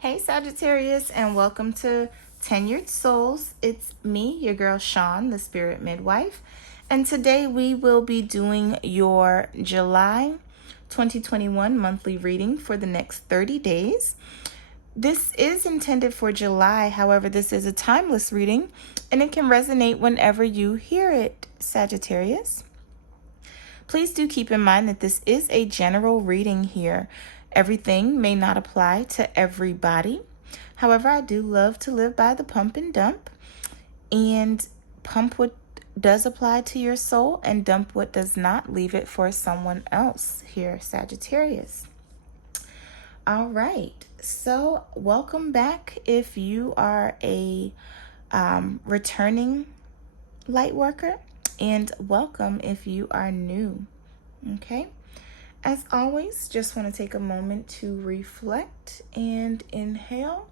Hey Sagittarius, and welcome to Tenured Souls. It's me, your girl Sean, the Spirit Midwife, and today we will be doing your July 2021 monthly reading for the next 30 days. This is intended for July, however, this is a timeless reading and it can resonate whenever you hear it, Sagittarius. Please do keep in mind that this is a general reading here. Everything may not apply to everybody. However, I do love to live by the pump and dump, and pump what does apply to your soul and dump what does not. Leave it for someone else here, Sagittarius. All right, so welcome back if you are a returning light worker, and welcome if you are new. Okay, as always, just want to take a moment to reflect and inhale.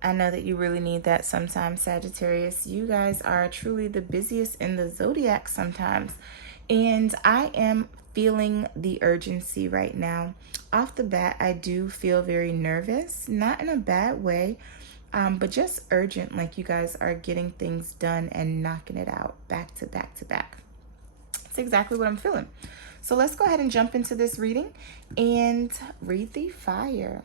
I know that you really need that sometimes, Sagittarius. You guys are truly the busiest in the zodiac sometimes, and I am feeling the urgency right now. Off the bat, I do feel very nervous, not in a bad way, but just urgent, like you guys are getting things done and knocking it out back to back to back. That's exactly what I'm feeling. So let's go ahead and jump into this reading and read the fire.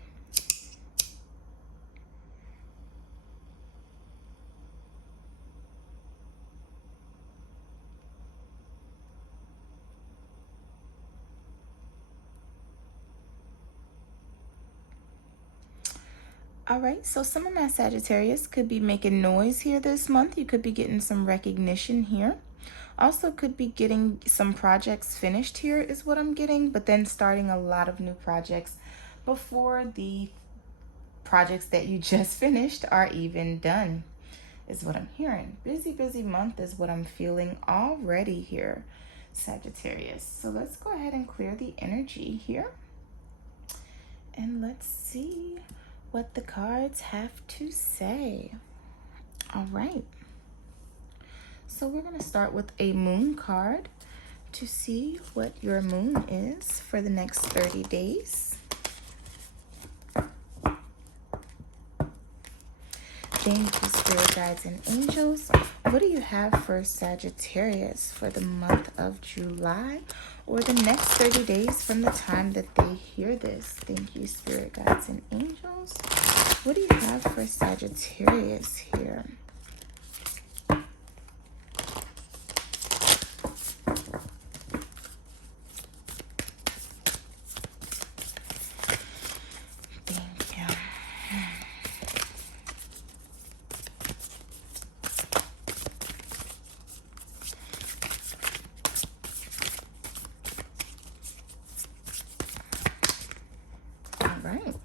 All right, so some of my Sagittarius could be making noise here this month. You could be getting some recognition here. Also could be getting some projects finished here is what I'm getting, but then starting a lot of new projects before the projects that you just finished are even done is what I'm hearing. Busy, busy month is what I'm feeling already here, Sagittarius. So let's go ahead and clear the energy here. And let's see what the cards have to say. All right. So we're going to start with a moon card to see what your moon is for the next 30 days. Thank you, Spirit Guides and Angels. What do you have for Sagittarius for the month of July or the next 30 days from the time that they hear this? Thank you, Spirit Guides and Angels. What do you have for Sagittarius here? Right.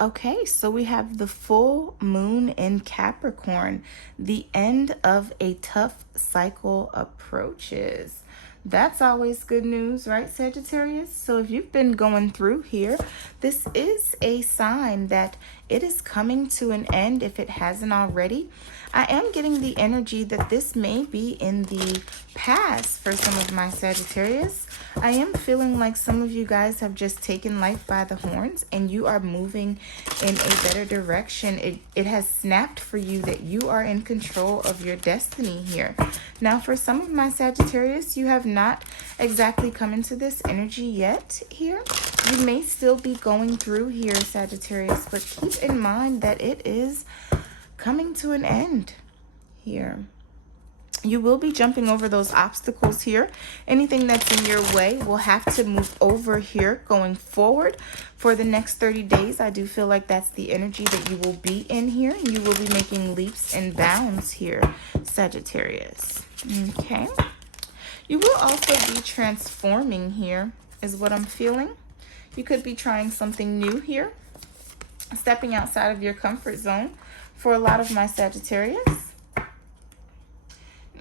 Okay, so we have the full moon in Capricorn. The end of a tough cycle approaches. That's always good news, right, Sagittarius? So if you've been going through here, this is a sign that it is coming to an end if it hasn't already. I am getting the energy that this may be in the past for some of my Sagittarius. I am feeling like some of you guys have just taken life by the horns and you are moving in a better direction. It has snapped for you that you are in control of your destiny here. Now, for some of my Sagittarius, you have not exactly come into this energy yet here. You may still be going through here, Sagittarius, but keep in mind that it is coming to an end here. You will be jumping over those obstacles here. Anything that's in your way will have to move over here going forward for the next 30 days. I do feel like that's the energy that you will be in here. You will be making leaps and bounds here, Sagittarius. Okay. You will also be transforming here is what I'm feeling. You could be trying something new here, stepping outside of your comfort zone for a lot of my Sagittarius.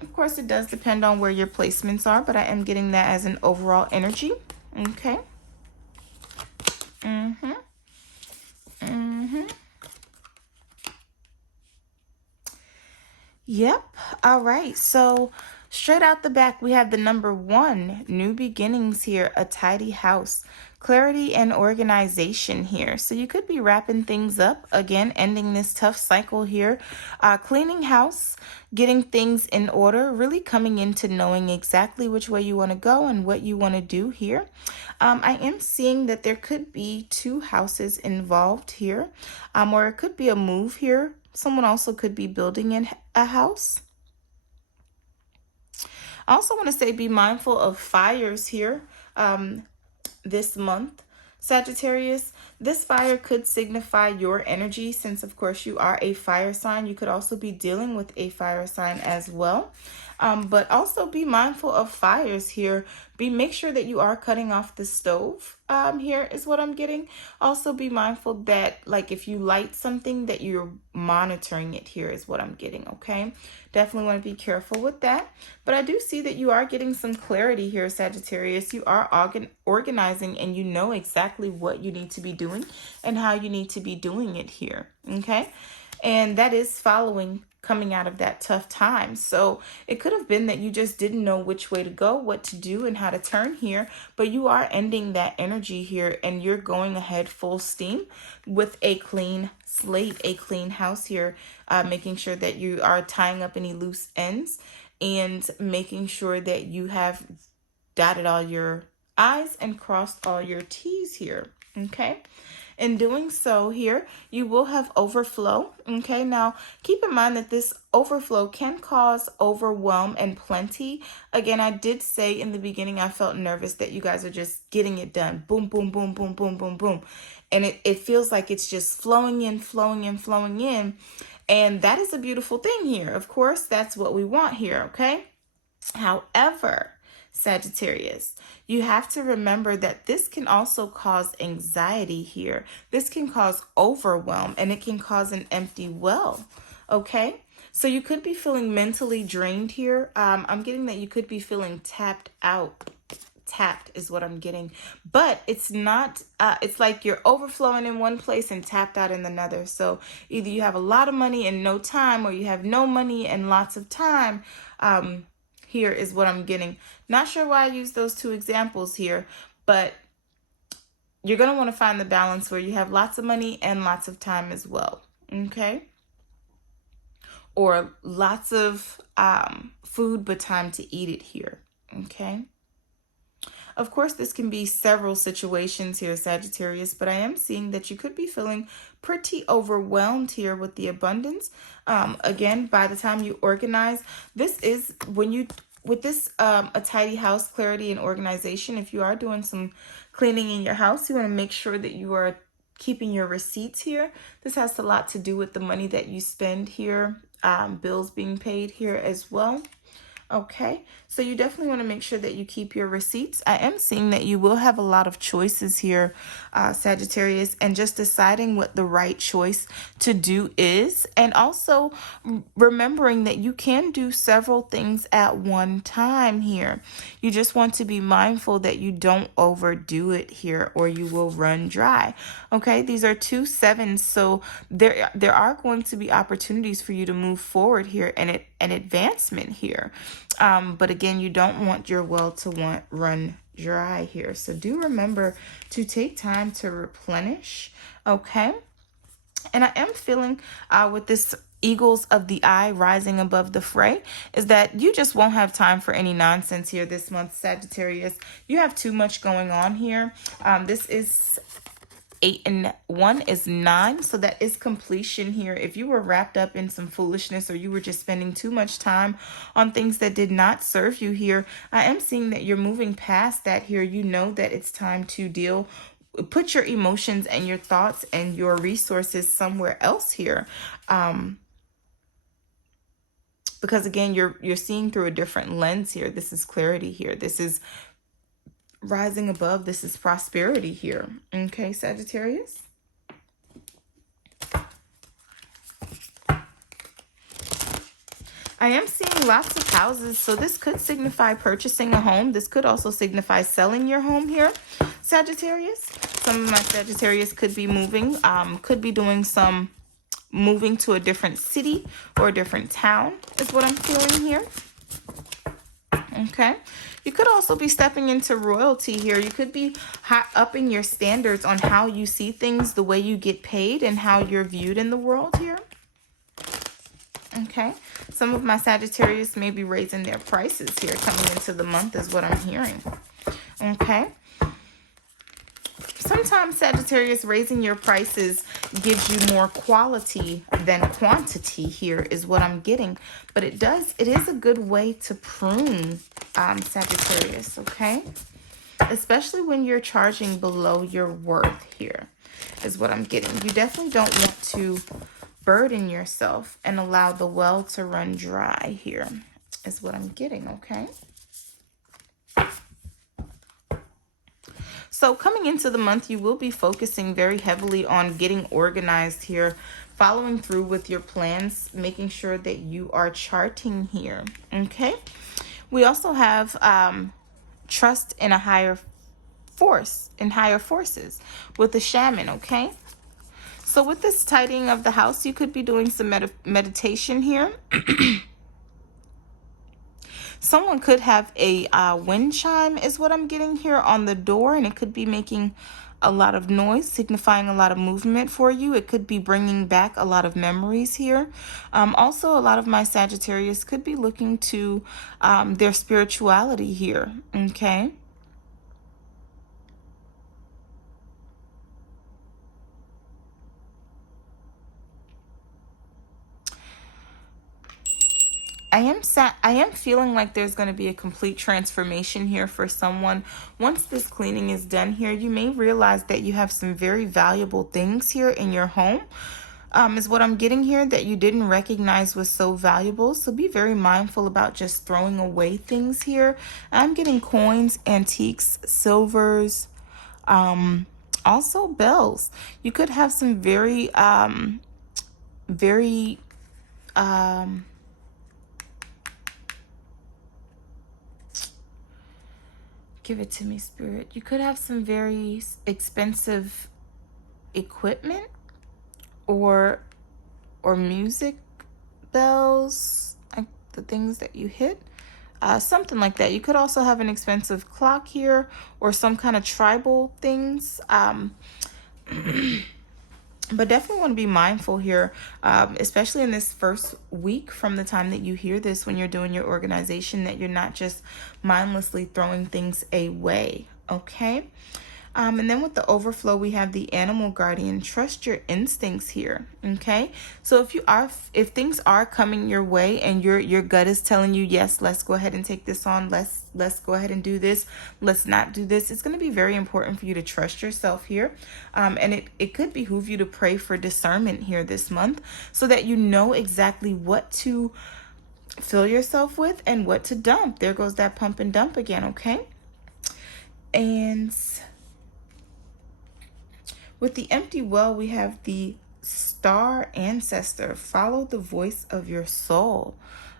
Of course, it does depend on where your placements are, but I am getting that as an overall energy. Okay. Yep. All right. So straight out the back, we have the number 1, new beginnings here, a tidy house, clarity and organization here. So you could be wrapping things up again, ending this tough cycle here, cleaning house, getting things in order, really coming into knowing exactly which way you want to go and what you want to do here. I am seeing that there could be 2 houses involved here, or it could be a move here. Someone also could be building in a house. I also want to say be mindful of fires here this month. Sagittarius, this fire could signify your energy since, of course, you are a fire sign. You could also be dealing with a fire sign as well. But also be mindful of fires here. Make sure that you are cutting off the stove here is what I'm getting. Also be mindful that, like, if you light something, that you're monitoring it here is what I'm getting, okay? Definitely want to be careful with that. But I do see that you are getting some clarity here, Sagittarius. You are organizing and you know exactly what you need to be doing and how you need to be doing it here, okay? And that is coming out of that tough time. So it could have been that you just didn't know which way to go, what to do, and how to turn here, but you are ending that energy here and you're going ahead full steam with a clean slate, a clean house here, making sure that you are tying up any loose ends and making sure that you have dotted all your I's and crossed all your T's here, okay? In doing so here, you will have overflow, okay? Now, keep in mind that this overflow can cause overwhelm and plenty. Again, I did say in the beginning, I felt nervous that you guys are just getting it done. Boom, boom, boom, boom, boom, boom, boom. And it feels like it's just flowing in, flowing in, flowing in. And that is a beautiful thing here. Of course, that's what we want here, okay? However, Sagittarius, you have to remember that this can also cause anxiety here. This can cause overwhelm and it can cause an empty well, okay? So you could be feeling mentally drained here. I'm getting that you could be feeling tapped out. Tapped is what I'm getting, but it's not, it's like you're overflowing in one place and tapped out in another. So either you have a lot of money and no time, or you have no money and lots of time. Here is what I'm getting. Not sure why I use those 2 examples here, but you're going to want to find the balance where you have lots of money and lots of time as well, okay? Or lots of food, but time to eat it here, okay? Of course, this can be several situations here, Sagittarius, but I am seeing that you could be feeling pretty overwhelmed here with the abundance. Again, by the time you organize, this is when you, with this, a tidy house, clarity, and organization, if you are doing some cleaning in your house, you want to make sure that you are keeping your receipts here. This has a lot to do with the money that you spend here, bills being paid here as well. Okay, so you definitely want to make sure that you keep your receipts. I am seeing that you will have a lot of choices here, Sagittarius, and just deciding what the right choice to do is. And also remembering that you can do several things at one time here. You just want to be mindful that you don't overdo it here or you will run dry. Okay, these are 2 7s, so there are going to be opportunities for you to move forward here and an advancement here. But again, you don't want your well to run dry here. So do remember to take time to replenish, okay? And I am feeling with this eagles of the eye rising above the fray is that you just won't have time for any nonsense here this month, Sagittarius. You have too much going on here. This is 8 and 1 is 9, so that is completion here. If you were wrapped up in some foolishness or you were just spending too much time on things that did not serve you here, I am seeing that you're moving past that here. You know that it's time to put your emotions and your thoughts and your resources somewhere else here. Because again, you're seeing through a different lens here. This is clarity here. This is rising above. This is prosperity here. Okay, Sagittarius. I am seeing lots of houses, so this could signify purchasing a home. This could also signify selling your home here, Sagittarius. Some of my Sagittarius could be moving, could be doing some moving to a different city or a different town is what I'm feeling here. Okay. You could also be stepping into royalty here. You could be upping your standards on how you see things, the way you get paid, and how you're viewed in the world here. Okay. Some of my Sagittarius may be raising their prices here coming into the month is what I'm hearing. Okay. Sometimes Sagittarius, raising your prices gives you more quality than quantity here is what I'm getting. But it is a good way to prune Sagittarius, okay? Especially when you're charging below your worth here is what I'm getting. You definitely don't want to burden yourself and allow the well to run dry here is what I'm getting, okay? So coming into the month, you will be focusing very heavily on getting organized here, following through with your plans, making sure that you are charting here, okay? We also have trust in a higher force, in higher forces with the shaman, okay? So with this tidying of the house, you could be doing some meditation here. Someone could have a wind chime is what I'm getting here on the door, and it could be making a lot of noise, signifying a lot of movement for you. It could be bringing back a lot of memories here. Also, a lot of my Sagittarius could be looking to their spirituality here, okay? I am feeling like there's going to be a complete transformation here for someone. Once this cleaning is done here, you may realize that you have some very valuable things here in your home. Is what I'm getting here that you didn't recognize was so valuable. So be very mindful about just throwing away things here. I'm getting coins, antiques, silvers, also bells. You could have some very give it to me, Spirit. You could have some very expensive equipment or music bells, like the things that you hit. Something like that. You could also have an expensive clock here or some kind of tribal things. But definitely want to be mindful here, especially in this first week from the time that you hear this when you're doing your organization, that you're not just mindlessly throwing things away, okay? And then with the overflow, we have the animal guardian. Trust your instincts here, okay? So if things are coming your way and your gut is telling you, yes, let's go ahead and take this on, let's go ahead and do this, let's not do this, it's going to be very important for you to trust yourself here. And it could behoove you to pray for discernment here this month so that you know exactly what to fill yourself with and what to dump. There goes that pump and dump again, okay? And with the empty well, we have the star ancestor. Follow the voice of your soul.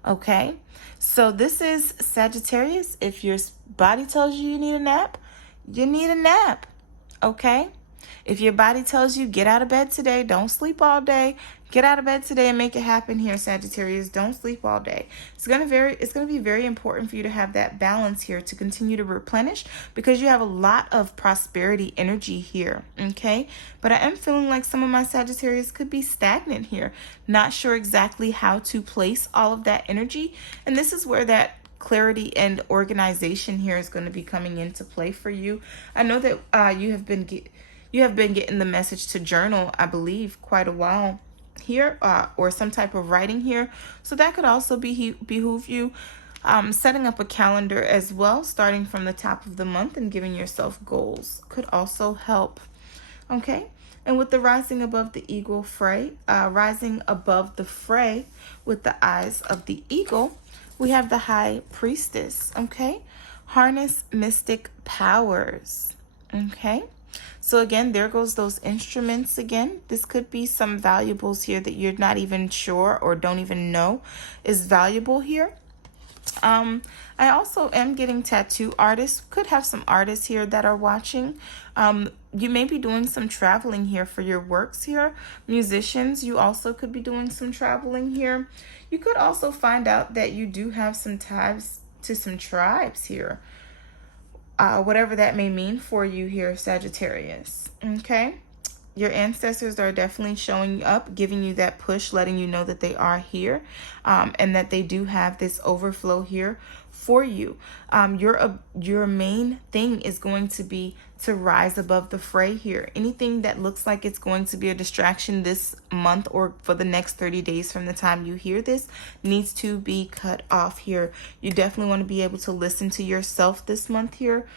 Okay, so this is Sagittarius. If your body tells you need a nap, you need a nap. Okay, if your body tells you get out of bed today, don't sleep all day, get out of bed today and make it happen here, Sagittarius. Don't sleep all day. It's gonna be very important for you to have that balance here to continue to replenish, because you have a lot of prosperity energy here, okay? But I am feeling like some of my Sagittarius could be stagnant here, not sure exactly how to place all of that energy. And this is where that clarity and organization here is going to be coming into play for you. I know that you have been getting the message to journal, I believe, quite a while here, or some type of writing here. So that could also behoove you setting up a calendar as well, starting from the top of the month and giving yourself goals could also help. Okay. And with the rising above the eagle fray, rising above the fray with the eyes of the eagle, we have the high priestess. Okay. Harness mystic powers. Okay. So again, there goes those instruments again. This could be some valuables here that you're not even sure or don't even know is valuable here. I also am getting tattoo artists. Could have some artists here that are watching. You may be doing some traveling here for your works here. Musicians, you also could be doing some traveling here. You could also find out that you do have some ties to some tribes here. Whatever that may mean for you here, Sagittarius. Okay? Your ancestors are definitely showing up, giving you that push, letting you know that they are here, and that they do have this overflow here for you. Your main thing is going to be to rise above the fray here. Anything that looks like it's going to be a distraction this month or for the next 30 days from the time you hear this needs to be cut off here. You definitely want to be able to listen to yourself this month here,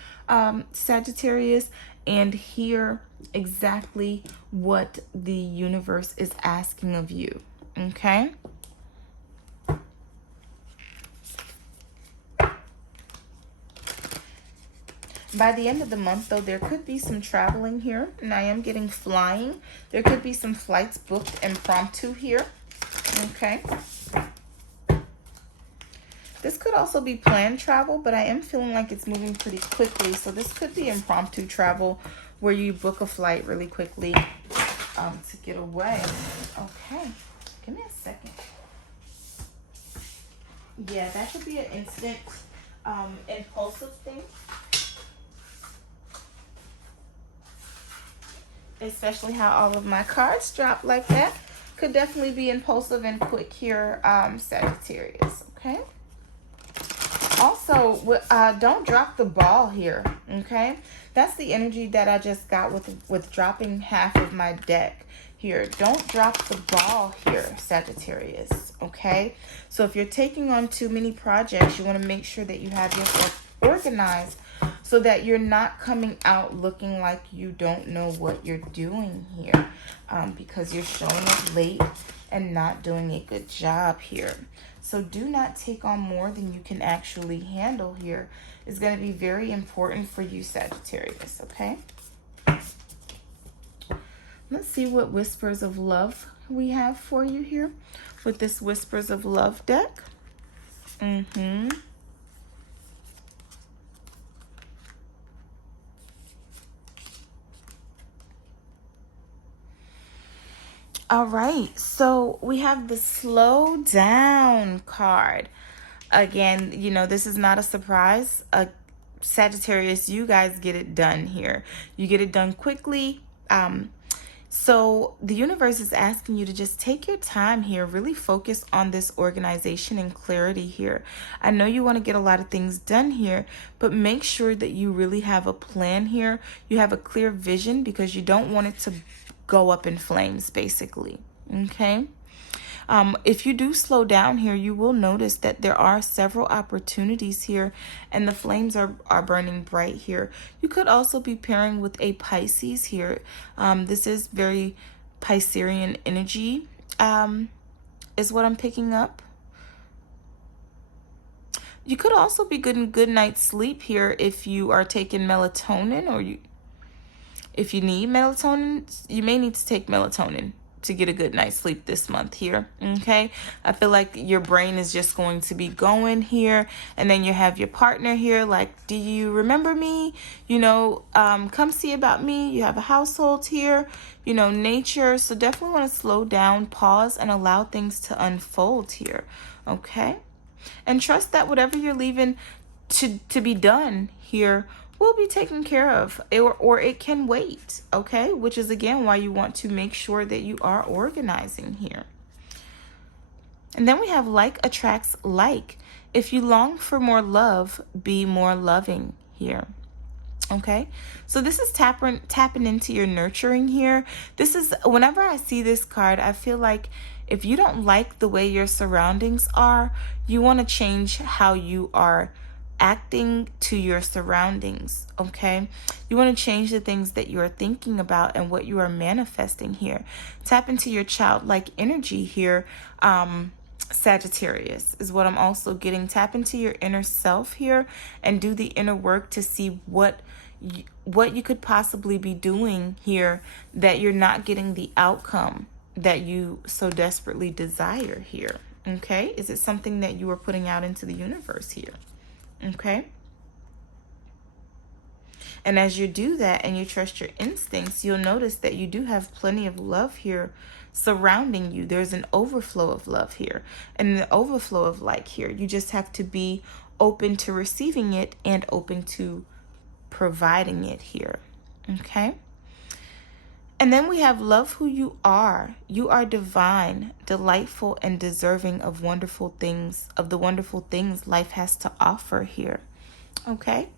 Sagittarius, and hear exactly what the universe is asking of you. Okay? By the end of the month, though, there could be some traveling here, and I am getting flying. There could be some flights booked impromptu here. Okay? This could also be planned travel, but I am feeling like it's moving pretty quickly. So this could be impromptu travel where you book a flight really quickly to get away. Okay, give me a second. Yeah, that could be an instant, impulsive thing. Especially how all of my cards drop like that. Could definitely be impulsive and quick here, Sagittarius, okay? Also, don't drop the ball here, okay? That's the energy that I just got with dropping half of my deck here. Don't drop the ball here, Sagittarius, okay? So if you're taking on too many projects, you want to make sure that you have yourself organized so that you're not coming out looking like you don't know what you're doing here, because you're showing up late and not doing a good job here. So do not take on more than you can actually handle here. It's going to be very important for you, Sagittarius, okay? Let's see what Whispers of Love we have for you here with this Whispers of Love deck. All right, so we have the Slow Down card. Again, you know, this is not a surprise. Sagittarius, you guys get it done here. You get it done quickly. So the universe is asking you to just take your time here, really focus on this organization and clarity here. I know you want to get a lot of things done here, but make sure that you really have a plan here. You have a clear vision because you don't want it to go up in flames, basically. Okay? If you do slow down here, you will notice that there are several opportunities here and the flames are burning bright here. You could also be pairing with a Pisces here. This is very Piscean energy, is what I'm picking up. You could also be getting good night's sleep here if you are taking melatonin, or if you need melatonin, you may need to take melatonin to get a good night's sleep this month here, okay? I feel like your brain is just going to be going here, and then you have your partner here, like, do you remember me? You know, come see about me. You have a household here, you know, nature. So definitely want to slow down, pause, and allow things to unfold here, okay? And trust that whatever you're leaving to be done here will be taken care of, or it can wait, okay? Which is again why you want to make sure that you are organizing here. And then we have like attracts like. If you long for more love, be more loving here. Okay, so this is tapping into your nurturing here. This is, whenever I see this card, I feel like if you don't like the way your surroundings are, you want to change how you are acting to your surroundings, okay? You want to change the things that you are thinking about and what you are manifesting here. Tap into your childlike energy here, Sagittarius, is what I'm also getting. Tap into your inner self here and do the inner work to see what you could possibly be doing here that you're not getting the outcome that you so desperately desire here, Okay? Is it something that you are putting out into the universe here? Okay? And as you do that and you trust your instincts, you'll notice that you do have plenty of love here surrounding you. There's an overflow of love here and an overflow of light here. You just have to be open to receiving it and open to providing it here. Okay? And then we have love who you are. You are divine, delightful, and deserving of wonderful things, of the wonderful things life has to offer here. Okay?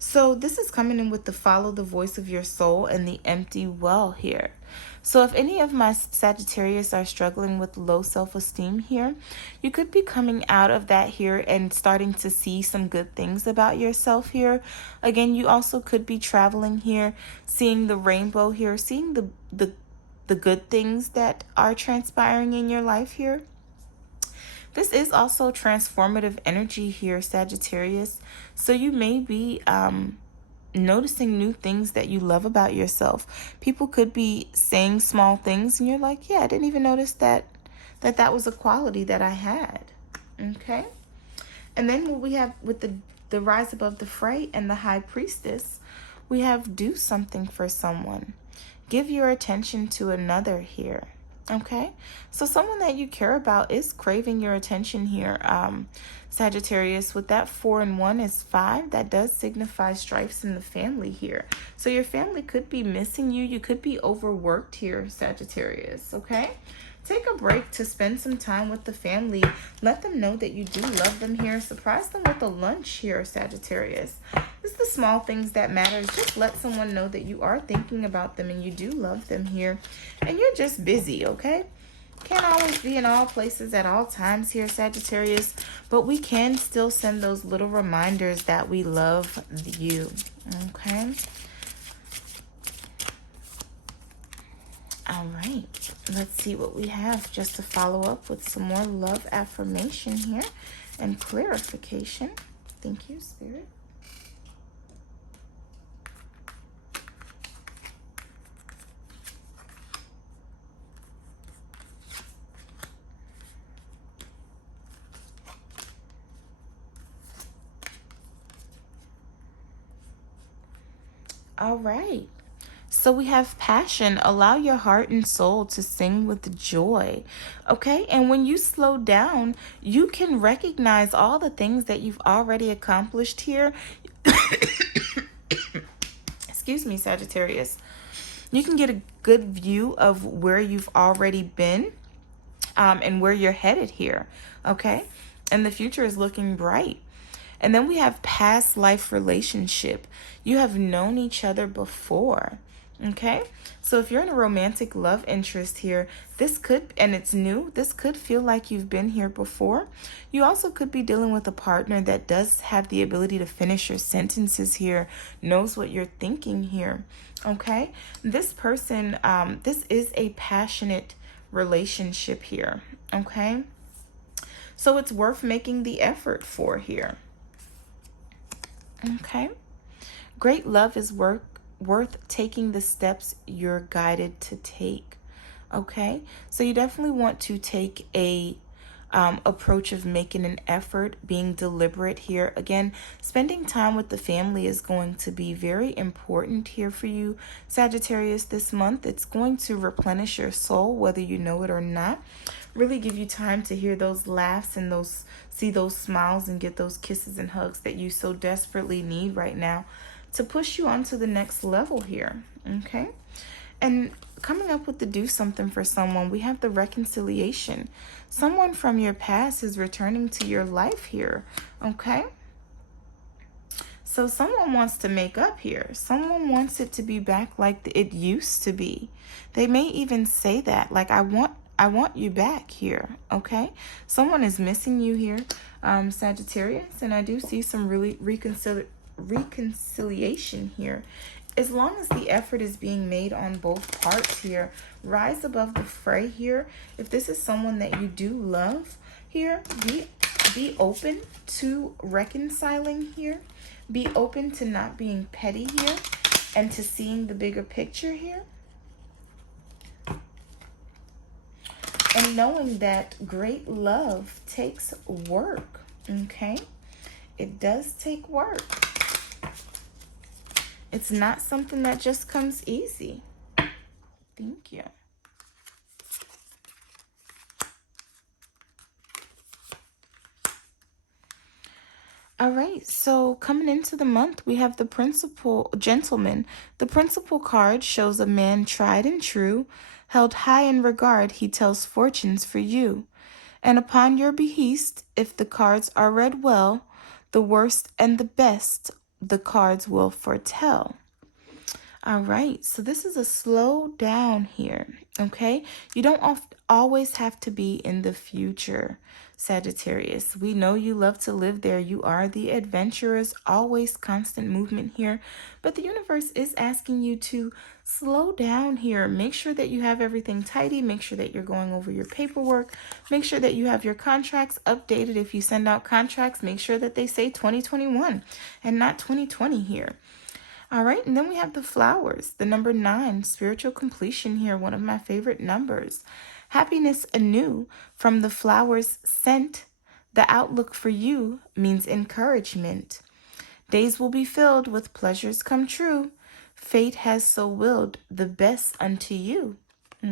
So this is coming in with the follow the voice of your soul and the empty well here. So if any of my Sagittarius are struggling with low self-esteem here, you could be coming out of that here and starting to see some good things about yourself here. Again, you also could be traveling here, seeing the rainbow here, seeing the good things that are transpiring in your life here. This is also transformative energy here, Sagittarius. So you may be noticing new things that you love about yourself. People could be saying small things and you're like, yeah, I didn't even notice that was a quality that I had. Okay? And then what we have with the rise above the fray and the high priestess, we have do something for someone. Give your attention to another here. Okay, so someone that you care about is craving your attention here, Sagittarius. With that 4 and 1 is 5, that does signify strifes in the family here. So your family could be missing you. You could be overworked here, Sagittarius. Okay, take a break to spend some time with the family. Let them know that you do love them here. Surprise them with a lunch here, Sagittarius. It's the small things that matter. Just let someone know that you are thinking about them and you do love them here. And you're just busy, okay? Can't always be in all places at all times here, Sagittarius. But we can still send those little reminders that we love you, okay? All right. Let's see what we have just to follow up with some more love affirmation here and clarification. Thank you, Spirit. All right. So we have passion. Allow your heart and soul to sing with joy. Okay? And when you slow down, you can recognize all the things that you've already accomplished here. Excuse me, Sagittarius. You can get a good view of where you've already been and where you're headed here. Okay? And the future is looking bright. And then we have past life relationship. You have known each other before. Okay? So if you're in a romantic love interest here, this could, and it's new, this could feel like you've been here before. You also could be dealing with a partner that does have the ability to finish your sentences here, knows what you're thinking here. Okay? This person, this is a passionate relationship here. Okay? So it's worth making the effort for here. Okay. Great love is worth taking the steps you're guided to take. Okay. So you definitely want to take a approach of making an effort, being deliberate here. Again, spending time with the family is going to be very important here for you, Sagittarius, this month. It's going to replenish your soul, whether you know it or not. Really give you time to hear those laughs and see those smiles and get those kisses and hugs that you so desperately need right now to push you on to the next level here. Okay. And coming up with the do something for someone, we have the reconciliation. Someone from your past is returning to your life here. Okay. So someone wants to make up here. Someone wants it to be back like it used to be. They may even say that, like, I want you back here. Okay. Someone is missing you here, Sagittarius. And I do see some really reconciliation here. As long as the effort is being made on both parts here, rise above the fray here. If this is someone that you do love here, be open to reconciling here. Be open to not being petty here and to seeing the bigger picture here. And knowing that great love takes work, okay? It does take work. It's not something that just comes easy. Thank you. All right, so coming into the month, we have the principal gentleman. The principal card shows a man tried and true, held high in regard, he tells fortunes for you. And upon your behest, if the cards are read well, the worst and the best the cards will foretell. All right, so this is a slow down here, okay? You don't always have to be in the future, Sagittarius. We know you love to live there. You are the adventurers, always constant movement here. But the universe is asking you to slow down here. Make sure that you have everything tidy. Make sure that you're going over your paperwork. Make sure that you have your contracts updated. If you send out contracts, make sure that they say 2021 and not 2020 here. All right, and then we have the flowers, the number 9, spiritual completion here, one of my favorite numbers. Happiness anew from the flowers scent. The outlook for you means encouragement. Days will be filled with pleasures come true. Fate has so willed the best unto you.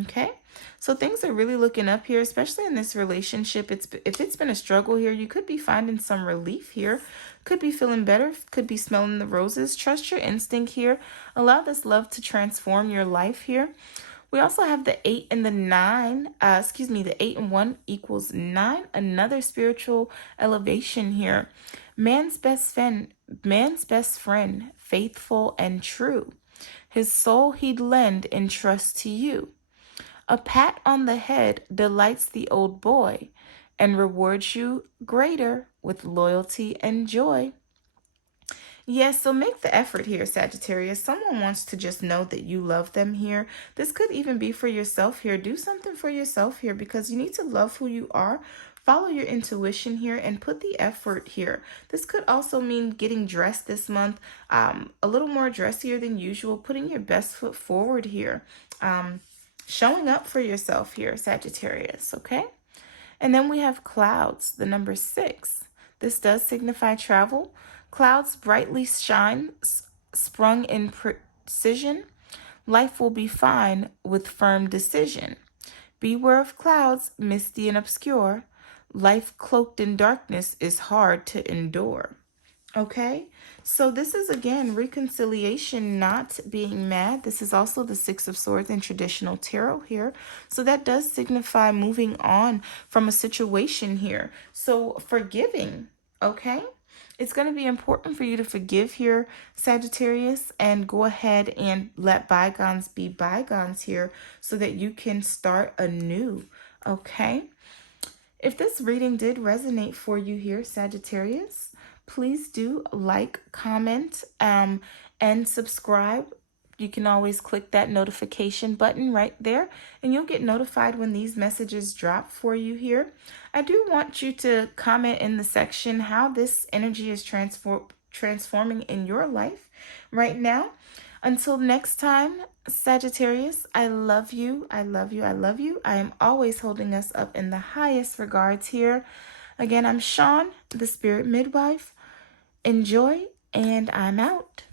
Okay, so things are really looking up here, especially in this relationship. If it's been a struggle here, you could be finding some relief here. Could be feeling better. Could be smelling the roses. Trust your instinct here. Allow this love to transform your life here. We also have the 8 and the 9. The 8 and 1 equals 9. Another spiritual elevation here. Man's best friend, faithful and true. His soul he'd lend in trust to you. A pat on the head delights the old boy and rewards you greater with loyalty and joy. Yes, so make the effort here, Sagittarius. Someone wants to just know that you love them here. This could even be for yourself here. Do something for yourself here because you need to love who you are. Follow your intuition here and put the effort here. This could also mean getting dressed this month, a little more dressier than usual, putting your best foot forward here. Showing up for yourself here, Sagittarius, okay? And then we have clouds, the number 6. This does signify travel. Clouds brightly shine, sprung in precision. Life will be fine with firm decision. Beware of clouds, misty and obscure. Life cloaked in darkness is hard to endure. Okay, so this is again reconciliation, not being mad. This is also the 6 of Swords in traditional tarot here. So that does signify moving on from a situation here. So forgiving, okay? It's going to be important for you to forgive here, Sagittarius, and go ahead and let bygones be bygones here so that you can start anew, okay? If this reading did resonate for you here, Sagittarius, please do like, comment, and subscribe. You can always click that notification button right there, and you'll get notified when these messages drop for you here. I do want you to comment in the section how this energy is transforming in your life right now. Until next time, Sagittarius, I love you. I love you. I love you. I am always holding us up in the highest regards here. Again, I'm Sean, the Spirit Midwife. Enjoy, and I'm out.